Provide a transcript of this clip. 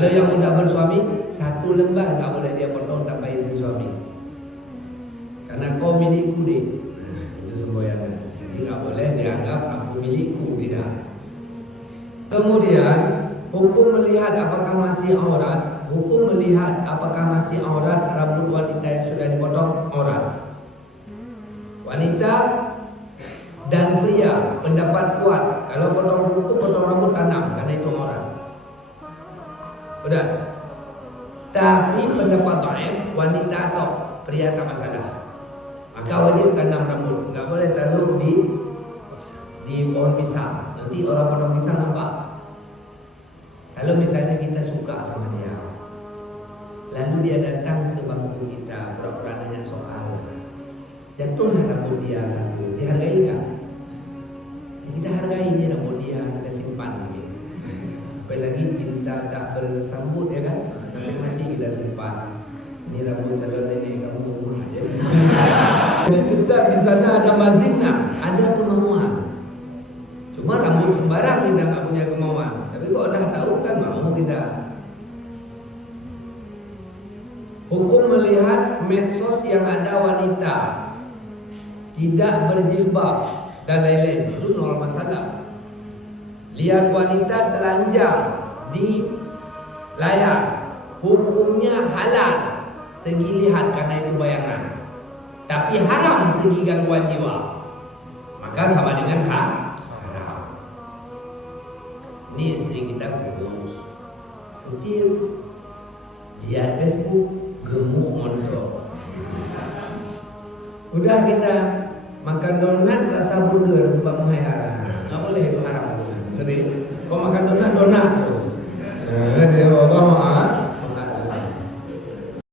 Kalau yang udah bersuami, 1 lembar nggak boleh dia potong tanpa izin suami. Karena kau milikku deh. Itu semboyangan. Jadi nggak boleh dianggap aku milikku, tidak. Kemudian hukum melihat apakah masih aurat. Hukum melihat apakah masih aurat rambut wanita yang sudah dipotong aurat. Wanita dan pria pendapat kuat kalau potong kuku, potong rambut tanam karena itu aurat. Udah. Tapi pendapat dhaif, wanita atau pria tak masalah. Maka wajib tanam rambut, nggak boleh taruh di pohon pisang. Nanti orang potong pisang nampak. Kalau misalnya kita suka sama dia, lalu dia datang ke bangku kita, pura-pura nanya soal, jatuhlah rambut dia satu, dihargai nggak? Kita hargai dia rambut dia, kita simpan. Apalagi cinta tak bersambut ya kan? Sampai mati kita simpan. Ini rambut calon nenek kamu. Kita di sana ada mazina, ada kemauan. Cuma rambut sembarang kita nggak punya kemauan. Tapi kok udah tahu kan mau kita. Hukum melihat medsos yang ada wanita tidak berjilbab dan lain-lain itu nol masalah. Lihat wanita telanjang di layar, hukumnya halal segi lihat karena itu bayangan, tapi haram segi gangguan jiwa, maka sama dengan haram. Ini istri kita kurus, kecil, lihat Facebook gemuk mondok. Udah kita makan donat rasa burger sebab menghayal, nggak boleh, itu haram. Jadi kau makan donat terus.